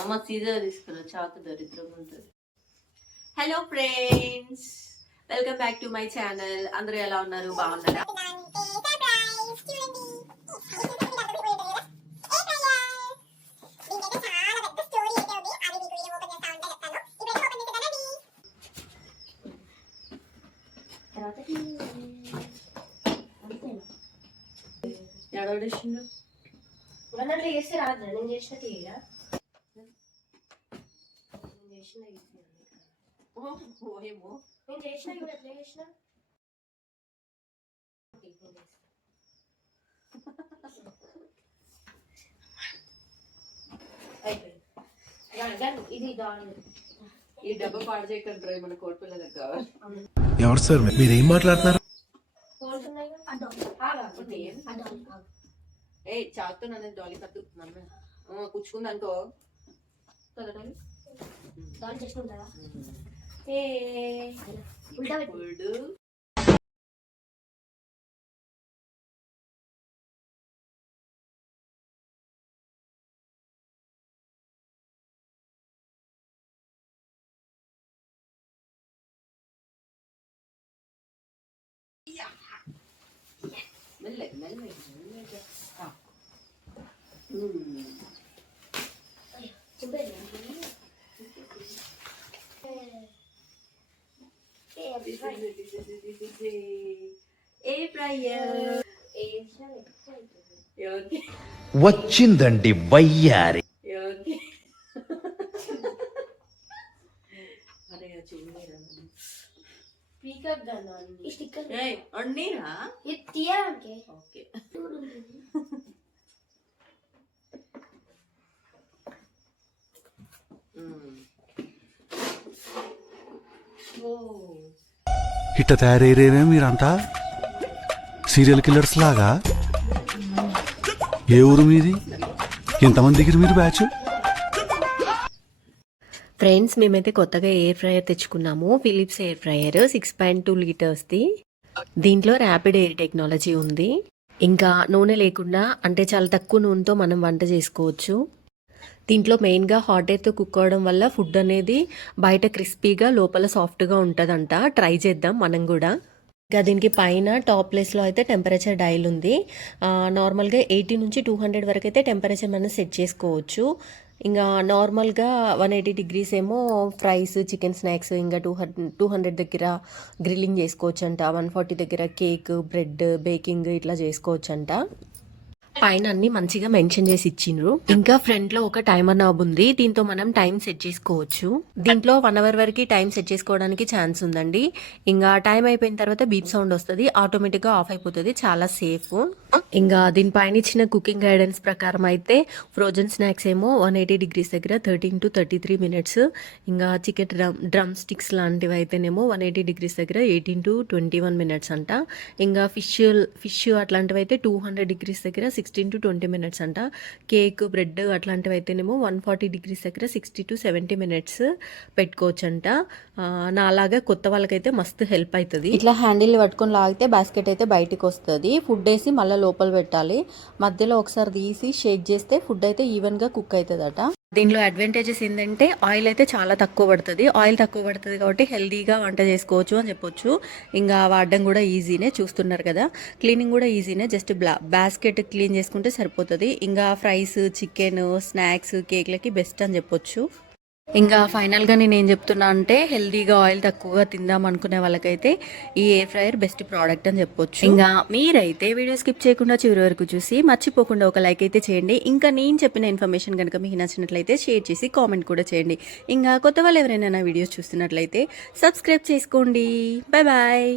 అమ్మ సీజర్ తీసుకురా, చాకు దరిద్రం ఉంటుంది. Hello friends, welcome back to my channel. అందరూ ఎలా ఉన్నారు? బాగున్నారా? ఎడవడేసిండు అన్నట్లు చేస్తే రాదు. నేను చేసినట్టు ఏమో నేను చేసిన ఇప్పుడు ఎట్లా చేసిన ఇది ఈ డబ్బా పాడు చేయకండి, మన కోడిపిల్లలకు కావాలి. ఎవరు సార్ మీరేం మాట్లాడుతున్నారు? ఏ చాకుతో నన్ను డాలీ కత్తు కూర్చుకుంది అనుకో మెల్లగా మెల్లగా. వచ్చిందండి వయ్యారి. ఇట్ట తయారయ్యేమే మీరంతా సీరియల్ కిల్లర్స్ లాగా. ఏ ఊరు మీది? ఎంతమంది దిగిరు మీరు బ్యాచ్? ఫ్రెండ్స్, మేమైతే కొత్తగా ఎయిర్ ఫ్రైయర్ తెచ్చుకున్నాము. ఫిలిప్స్ ఎయిర్ ఫ్రైయర్ 6.2 లీటర్స్ది. దీంట్లో ర్యాపిడ్ ఎయిర్ టెక్నాలజీ ఉంది. ఇంకా నూనె లేకుండా, అంటే చాలా తక్కువ నూనెతో మనం వంట చేసుకోవచ్చు. దీంట్లో మెయిన్గా హాట్ ఎయిర్తో కుక్ అవడం వల్ల ఫుడ్ అనేది బయట క్రిస్పీగా లోపల సాఫ్ట్గా ఉంటుందంట. ట్రై చేద్దాం మనం కూడా. ఇంకా దీనికి పైన టాప్ ప్లేస్లో అయితే టెంపరేచర్ డైల్ ఉంది. నార్మల్గా 80 నుంచి 200 వరకు అయితే టెంపరేచర్ మనం సెట్ చేసుకోవచ్చు. ఇంకా నార్మల్గా 180 డిగ్రీస్ ఏమో ఫ్రైస్, చికెన్ స్నాక్స్, ఇంకా 200 దగ్గర గ్రిల్లింగ్ చేసుకోవచ్చు అంట. 140 దగ్గర కేక్, బ్రెడ్, బేకింగ్ ఇట్లా చేసుకోవచ్చు అంట. పైన అన్ని మంచిగా మెన్షన్ చేసి ఇచ్చిండ్రు. ఇంకా ఫ్రంట్ లో ఒక టైమర్ నాబ్ ఉంది. దీంతో మనం టైం సెట్ చేసుకోవచ్చు. దీంట్లో 1 అవర్ వరకు టైం సెట్ చేసుకోవడానికి ఛాన్స్ ఉందండి. ఇంకా టైం అయిపోయిన తర్వాత బీప్ సౌండ్ వస్తుంది, ఆటోమేటిక్ గా ఆఫ్ అయిపోతుంది. చాలా సేఫ్. ఇంకా దీనిపైన ఇచ్చిన కుకింగ్ గైడెన్స్ ప్రకారం అయితే ఫ్రోజన్ స్నాక్స్ ఏమో 180 డిగ్రీస్ దగ్గర 13 to 33 minutes. ఇంకా చికెన్ డ్రమ్ స్టిక్స్ లాంటివి అయితేనేమో 180 డిగ్రీస్ దగ్గర 18 to 21 minutes అంట. ఇంకా ఫిష్ అట్లాంటివి అయితే 200 డిగ్రీస్ దగ్గర 16 to 20 minutes అంట. కేక్, బ్రెడ్ అట్లాంటివి అయితేనేమో 140 డిగ్రీస్ దగ్గర 60 to 70 minutes పెట్టుకోవచ్చు అంట. నాలాగా కొత్త వాళ్ళకైతే మస్తు హెల్ప్ అవుతుంది. ఇట్లా హ్యాండిల్ పట్టుకొని లాగితే బాస్కెట్ అయితే బయటకు వస్తుంది. ఫుడ్ వేసి మళ్ళీ లోపల పెట్టాలి. మధ్యలో ఒకసారి తీసి షేక్ చేస్తే ఫుడ్ అయితే ఈవెన్గా కుక్ అవుతుందట. దీనిలో అడ్వాంటేజెస్ ఏంటంటే ఆయిల్ అయితే చాలా తక్కువ పడుతుంది. ఆయిల్ తక్కువ పడుతుంది కాబట్టి హెల్దీగా వంట చేసుకోవచ్చు అని చెప్పొచ్చు. ఇంకా వాడడం కూడా ఈజీనే, చూస్తున్నారు కదా. క్లీనింగ్ కూడా ఈజీనే, జస్ట్ బాస్కెట్ క్లీన్ చేసుకుంటే సరిపోతుంది. ఇంకా ఫ్రైస్, చికెన్, స్నాక్స్, కేక్లకి బెస్ట్ అని చెప్పొచ్చు. ఇంకా ఫైనల్గా నేను ఏం చెప్తున్నా అంటే, హెల్దీగా ఆయిల్ తక్కువగా తిందాం అనుకునే వాళ్ళకైతే ఈ ఎయిర్ ఫ్రైయర్ బెస్ట్ ప్రోడక్ట్ అని చెప్పొచ్చు. ఇంకా మీరైతే వీడియో స్కిప్ చేయకుండా చివరి వరకు చూసి మర్చిపోకుండా ఒక లైక్ అయితే చేయండి. ఇంకా నేను చెప్పిన ఇన్ఫర్మేషన్ కనుక మీకు నచ్చినట్లయితే షేర్ చేసి కామెంట్ కూడా చేయండి. ఇంకా కొత్త వాళ్ళు ఎవరైనా నా వీడియోస్ చూస్తున్నట్లయితే సబ్స్క్రైబ్ చేసుకోండి. Bye bye.